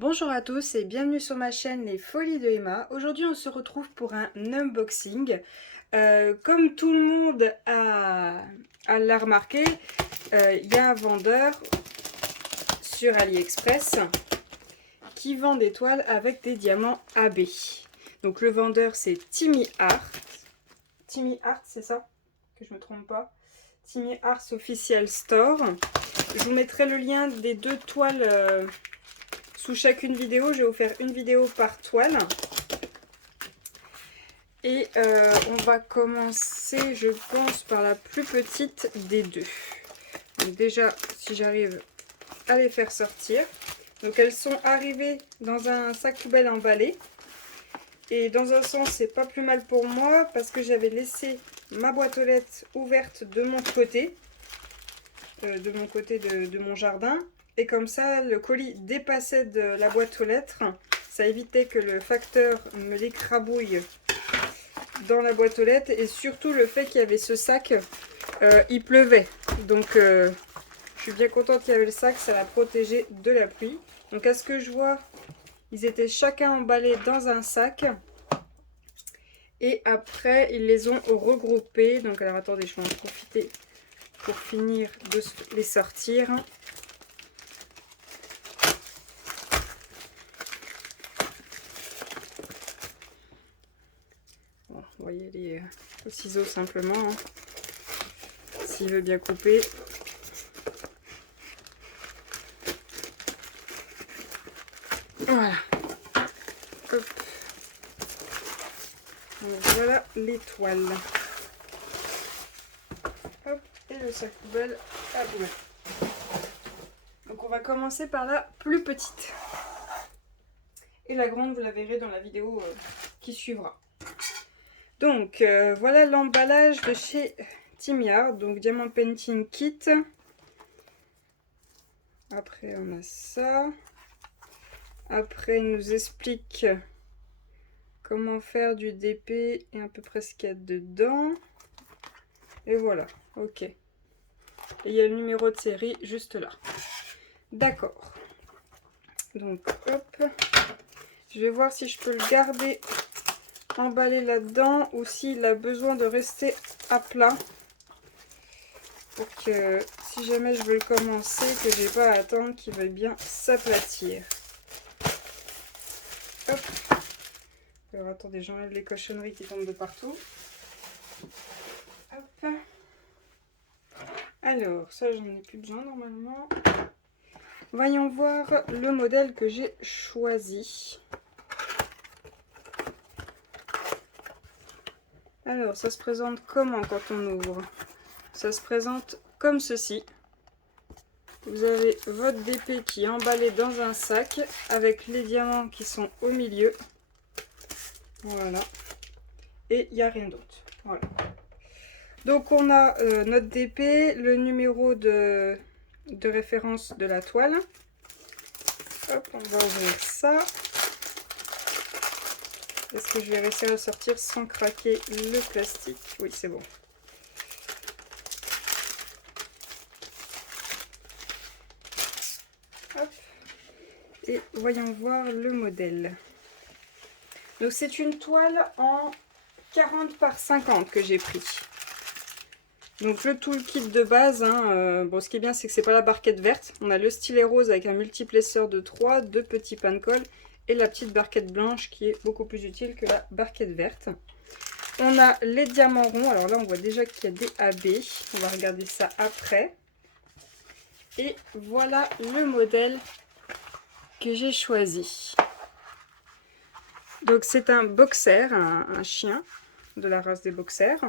Bonjour à tous et bienvenue sur ma chaîne Les Folies de Emma. Aujourd'hui on se retrouve pour un unboxing. Comme tout le monde l'a remarqué, il y a un vendeur sur AliExpress qui vend des toiles avec des diamants AB. Donc le vendeur c'est Timmy Art. Timmy Art, c'est ça? Que je me trompe pas. Timmy Art Official Store. Je vous mettrai le lien des deux toiles sous chacune vidéo. Je vais vous faire une vidéo par toile. Et on va commencer, je pense, par la plus petite des deux. Donc déjà, si j'arrive à les faire sortir. Donc elles sont arrivées dans un sac poubelle emballé. Et dans un sens, c'est pas plus mal pour moi parce que j'avais laissé ma boîte aux lettres ouverte de mon côté. De mon jardin. Et comme ça, le colis dépassait de la boîte aux lettres. Ça évitait que le facteur me l'écrabouille dans la boîte aux lettres. Et surtout le fait qu'il y avait ce sac, il pleuvait. Donc je suis bien contente qu'il y avait le sac, ça l'a protégé de la pluie. Donc à ce que je vois, ils étaient chacun emballés dans un sac. Et après, ils les ont regroupés. Donc alors attendez, je vais en profiter pour finir de les sortir. Bon, vous voyez les ciseaux simplement, hein, s'il veut bien couper. Voilà. Hop. Donc voilà les toiles. Hop, et le sac poubelle à boulet. Donc on va commencer par la plus petite. Et la grande, vous la verrez dans la vidéo qui suivra. Donc voilà l'emballage de chez Timmy Art, donc Diamond Painting Kit. Après on a ça. Après il nous explique comment faire du DP et à peu près ce qu'il y a dedans. Et voilà, ok. Et il y a le numéro de série juste là. D'accord. Donc hop. Je vais voir si je peux le garder emballé là-dedans ou s'il a besoin de rester à plat. Pour que si jamais je veux le commencer, que j'ai pas à attendre qu'il veuille bien s'aplatir. Hop. Alors attendez, j'enlève les cochonneries qui tombent de partout. Hop. Alors, ça j'en ai plus besoin normalement. Voyons voir le modèle que j'ai choisi. Alors, ça se présente comment quand on ouvre? Ça se présente comme ceci. Vous avez votre DP qui est emballé dans un sac avec les diamants qui sont au milieu. Voilà. Et il n'y a rien d'autre. Voilà. Donc on a notre DP, le numéro de référence de la toile. Hop, on va ouvrir ça. Est-ce que je vais réussir à sortir sans craquer le plastique? Oui, c'est bon. Hop. Et voyons voir le modèle. Donc c'est une toile en 40 par 50 que j'ai pris. Donc le toolkit de base, hein, bon, ce qui est bien c'est que c'est pas la barquette verte. On a le stylet rose avec un multiplesseur de 3, 2 petits pains de colle et la petite barquette blanche qui est beaucoup plus utile que la barquette verte. On a les diamants ronds. Alors là on voit déjà qu'il y a des AB. On va regarder ça après. Et voilà le modèle que j'ai choisi. Donc c'est un boxer, un chien de la race des boxers,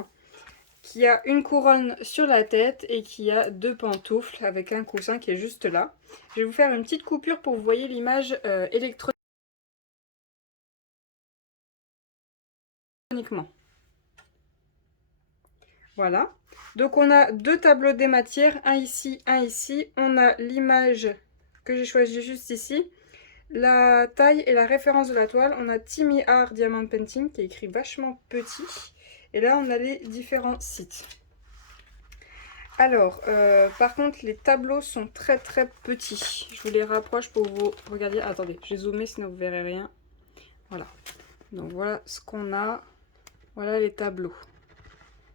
qui a une couronne sur la tête et qui a deux pantoufles avec un coussin qui est juste là. Je vais vous faire une petite coupure pour que vous voyez l'image électroniquement. Voilà. Donc on a deux tableaux des matières, un ici, un ici. On a l'image que j'ai choisie juste ici. La taille et la référence de la toile. On a Timmy Art Diamond Painting qui est écrit vachement petit. Et là on a les différents sites. Alors, par contre, les tableaux sont très très petits. Je vous les rapproche pour vous regarder. Attendez, je vais zoomer sinon vous verrez rien. Voilà. Donc voilà ce qu'on a. Voilà les tableaux.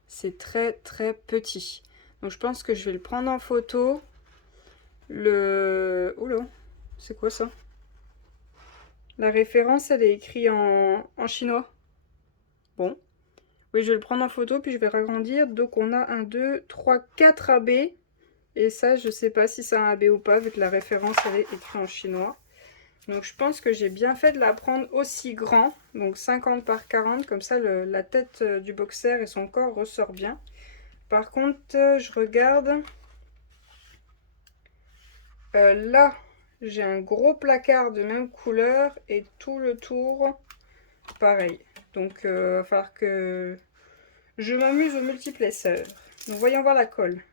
C'est très très petit. Donc je pense que je vais le prendre en photo. Oula, c'est quoi ça? La référence, elle est écrite en chinois. Bon. Oui, je vais le prendre en photo, puis je vais ragrandir. Donc on a 1, 2, 3, 4 AB. Et ça, je sais pas si c'est un AB ou pas, vu que la référence, elle est écrite en chinois. Donc je pense que j'ai bien fait de la prendre aussi grand. Donc 50 par 40, comme ça la tête du boxer et son corps ressort bien. Par contre, je regarde. Là, j'ai un gros placard de même couleur et tout le tour, pareil. Donc il va falloir que je m'amuse au multiplesseur. Donc voyons voir la colle.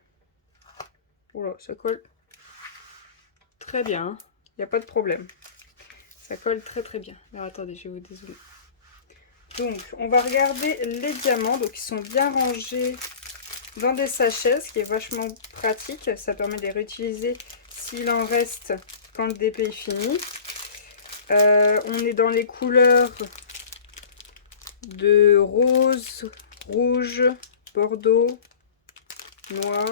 Oula, ça colle très bien, il n'y a pas de problème. Ça colle très très bien. Alors attendez, je vais vous dézoomer. Donc on va regarder les diamants. Donc ils sont bien rangés dans des sachets, ce qui est vachement pratique. Ça permet de les réutiliser s'il en reste quand le DP est fini. On est dans les couleurs de rose, rouge, bordeaux, noir.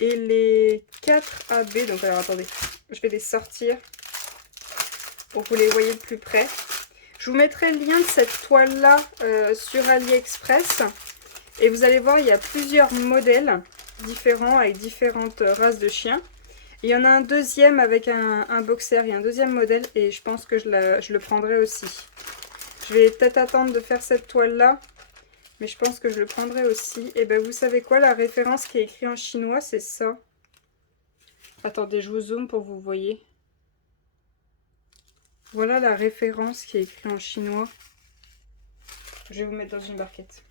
Et les 4 AB, donc alors attendez, je vais les sortir pour que vous les voyez de plus près. Je vous mettrai le lien de cette toile-là sur AliExpress. Et vous allez voir, il y a plusieurs modèles différents avec différentes races de chiens. Il y en a un deuxième avec un boxer, il y a un deuxième modèle et je pense que je le prendrai aussi. Je vais peut-être attendre de faire cette toile-là, mais je pense que je le prendrai aussi. Et ben vous savez quoi, la référence qui est écrite en chinois, c'est ça. Attendez, je vous zoome pour que vous voyez. Voilà la référence qui est écrite en chinois. Je vais vous mettre dans une barquette.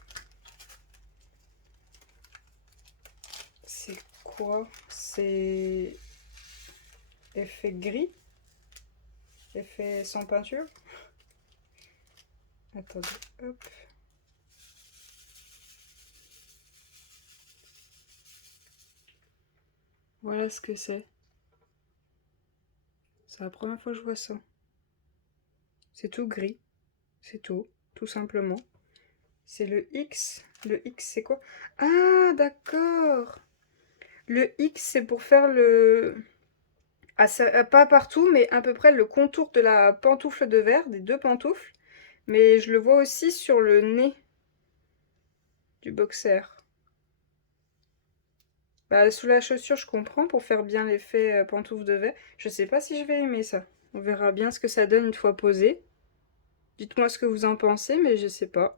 C'est quoi? C'est effet gris? Effet sans peinture? Attendez, hop. Voilà ce que c'est. C'est la première fois que je vois ça. C'est tout gris. C'est tout simplement. C'est le X. Le X, c'est quoi? Ah, d'accord. Le X, c'est pour faire le... Ah, ça, pas partout, mais à peu près le contour de la pantoufle de verre, des deux pantoufles. Mais je le vois aussi sur le nez du boxer. Bah, sous la chaussure, je comprends, pour faire bien l'effet pantoufle de verre. Je sais pas si je vais aimer ça. On verra bien ce que ça donne une fois posé. Dites-moi ce que vous en pensez, mais je sais pas.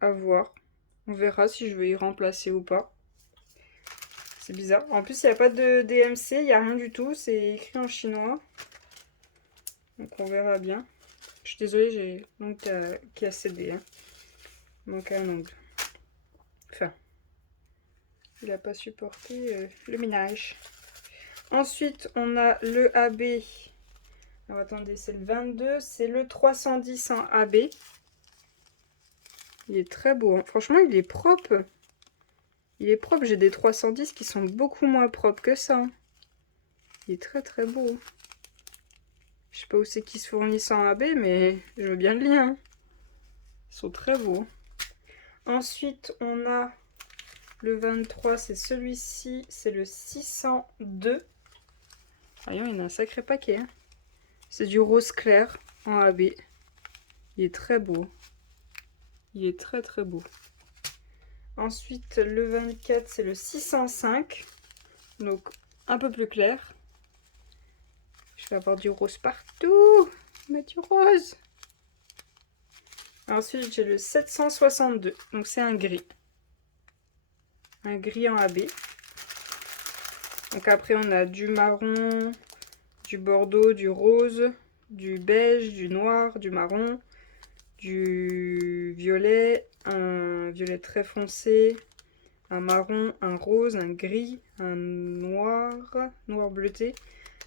À voir. On verra si je vais y remplacer ou pas. C'est bizarre. En plus, il n'y a pas de DMC, il n'y a rien du tout. C'est écrit en chinois. Donc on verra bien. Je suis désolée, j'ai l'ongle qui a cédé. Hein. Il manque un ongle. Enfin, il n'a pas supporté le ménage. Ensuite, on a le AB. Alors attendez, c'est le 22. C'est le 310 en AB. Il est très beau. Hein. Franchement, il est propre. Il est propre. J'ai des 310 qui sont beaucoup moins propres que ça. Hein. Il est très très beau. Je sais pas où c'est qu'ils se fournissent en AB, mais je veux bien le lien. Ils sont très beaux. Ensuite, on a le 23, c'est celui-ci, c'est le 602. Voyons, il y en a un sacré paquet. Hein. C'est du rose clair en AB. Il est très beau. Il est très très beau. Ensuite, le 24, c'est le 605. Donc, un peu plus clair. Je vais avoir du rose partout. Mais du rose. Ensuite, j'ai le 762. Donc, c'est un gris. Un gris en AB. Donc, après, on a du marron, du bordeaux, du rose, du beige, du noir, du marron, du violet, un violet très foncé, un marron, un rose, un gris, un noir, noir bleuté,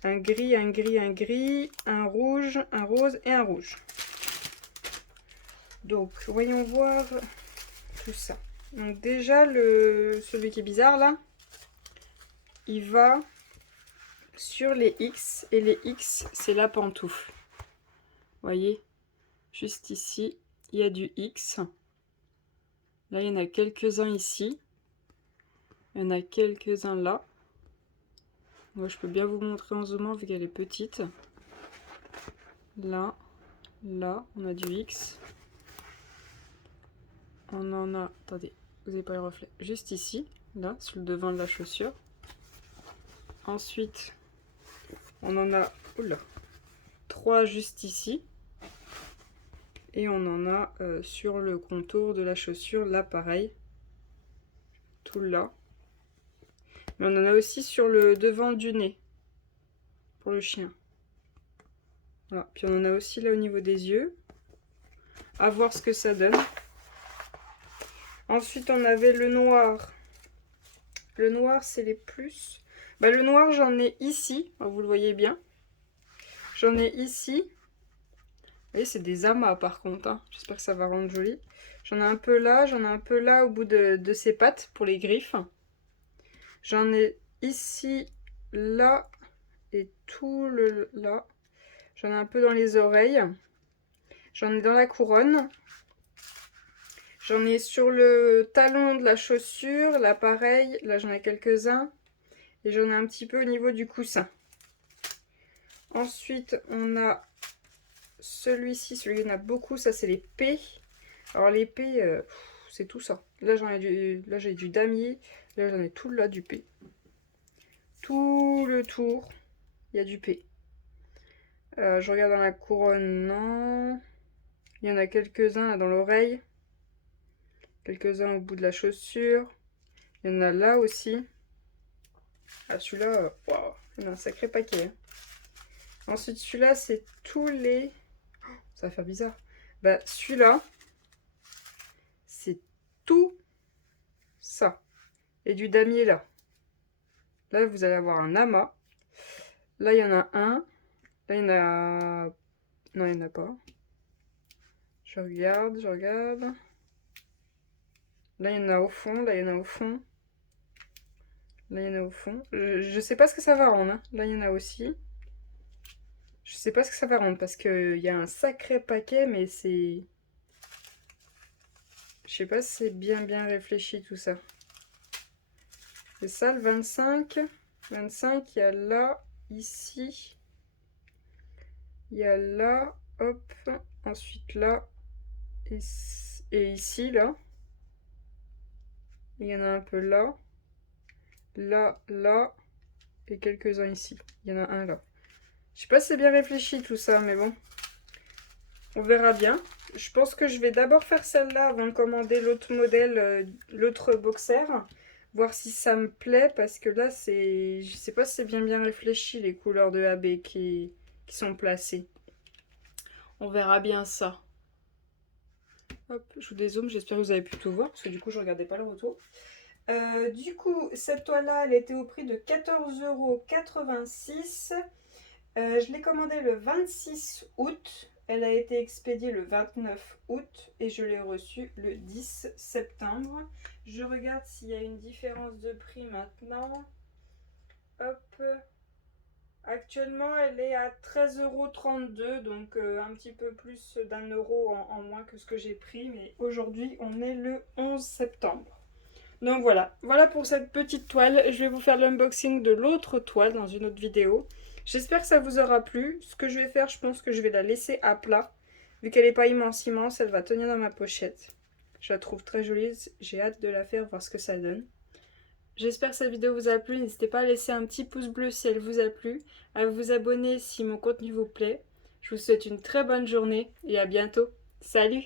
un gris, un gris, un gris, un rouge, un rose et un rouge. Donc, voyons voir tout ça. Donc déjà, celui qui est bizarre là, il va sur les X. Et les X, c'est la pantoufle. Vous voyez, juste ici, il y a du X. Là, il y en a quelques-uns ici. Il y en a quelques-uns là. Moi, je peux bien vous montrer en zoomant vu qu'elle est petite. Là, là, on a du X. On en a, attendez, vous n'avez pas le reflet, juste ici, là, sur le devant de la chaussure. Ensuite, on en a, oula, 3 juste ici. Et on en a sur le contour de la chaussure, là, pareil. Tout là. Mais on en a aussi sur le devant du nez, pour le chien. Voilà. Puis on en a aussi là au niveau des yeux. À voir ce que ça donne. Ensuite, on avait le noir. Le noir, c'est les plus. Bah, le noir, j'en ai ici. Vous le voyez bien. J'en ai ici. Vous voyez, c'est des amas par contre. Hein. J'espère que ça va rendre joli. J'en ai un peu là. J'en ai un peu là au bout de ses pattes pour les griffes. J'en ai ici, là et tout le là. J'en ai un peu dans les oreilles. J'en ai dans la couronne. J'en ai sur le talon de la chaussure. Là, pareil. Là, j'en ai quelques-uns. Et j'en ai un petit peu au niveau du coussin. Ensuite, on a celui-ci. Celui-là, il y en a beaucoup. Ça, c'est les P. Alors, les P, c'est tout ça. Là, j'ai du damier. Là, j'en ai tout là du P. Tout le tour, il y a du P. Je regarde dans la couronne, non. Il y en a quelques-uns dans l'oreille. Quelques-uns au bout de la chaussure. Il y en a là aussi. Ah, celui-là, waouh, il y en a un sacré paquet. Hein. Ensuite, celui-là, c'est tous les... Oh, ça va faire bizarre. Bah, celui-là, c'est tout ça. Et du damier là. Là, vous allez avoir un amas. Là, il y en a un. Là, il y en a... Non, il n'y en a pas. Je regarde, je regarde. Là, il y en a au fond. Là, il y en a au fond. Là, il y en a au fond. Je sais pas ce que ça va rendre. Hein. Là, il y en a aussi. Je sais pas ce que ça va rendre parce qu'il y a un sacré paquet, mais c'est... Je sais pas si c'est bien réfléchi tout ça. C'est ça le 25. 25, il y a là, ici. Il y a là, hop. Ensuite là. Et ici, là. Il y en a un peu là. Là, là. Et quelques-uns ici. Il y en a un là. Je sais pas si c'est bien réfléchi tout ça, mais bon. On verra bien. Je pense que je vais d'abord faire celle-là avant de commander l'autre modèle, l'autre boxer. Voir si ça me plaît, parce que là, c'est... Je sais pas si c'est bien réfléchi, les couleurs de AB qui sont placées. On verra bien ça. Hop, je vous dézoome, j'espère que vous avez pu tout voir, parce que du coup, je regardais pas le retour. Du coup, cette toile-là, elle était au prix de 14,86 €. Je l'ai commandée le 26 août. Elle a été expédiée le 29 août et je l'ai reçue le 10 septembre. Je regarde s'il y a une différence de prix maintenant. Hop. Actuellement, elle est à 13,32 €, donc un petit peu plus d'1 € en moins que ce que j'ai pris. Mais aujourd'hui, on est le 11 septembre. Donc voilà, voilà pour cette petite toile. Je vais vous faire l'unboxing de l'autre toile dans une autre vidéo. J'espère que ça vous aura plu. Ce que je vais faire, je pense que je vais la laisser à plat. Vu qu'elle n'est pas immense, elle va tenir dans ma pochette. Je la trouve très jolie. J'ai hâte de la faire, voir ce que ça donne. J'espère que cette vidéo vous a plu. N'hésitez pas à laisser un petit pouce bleu si elle vous a plu. À vous abonner si mon contenu vous plaît. Je vous souhaite une très bonne journée et à bientôt. Salut!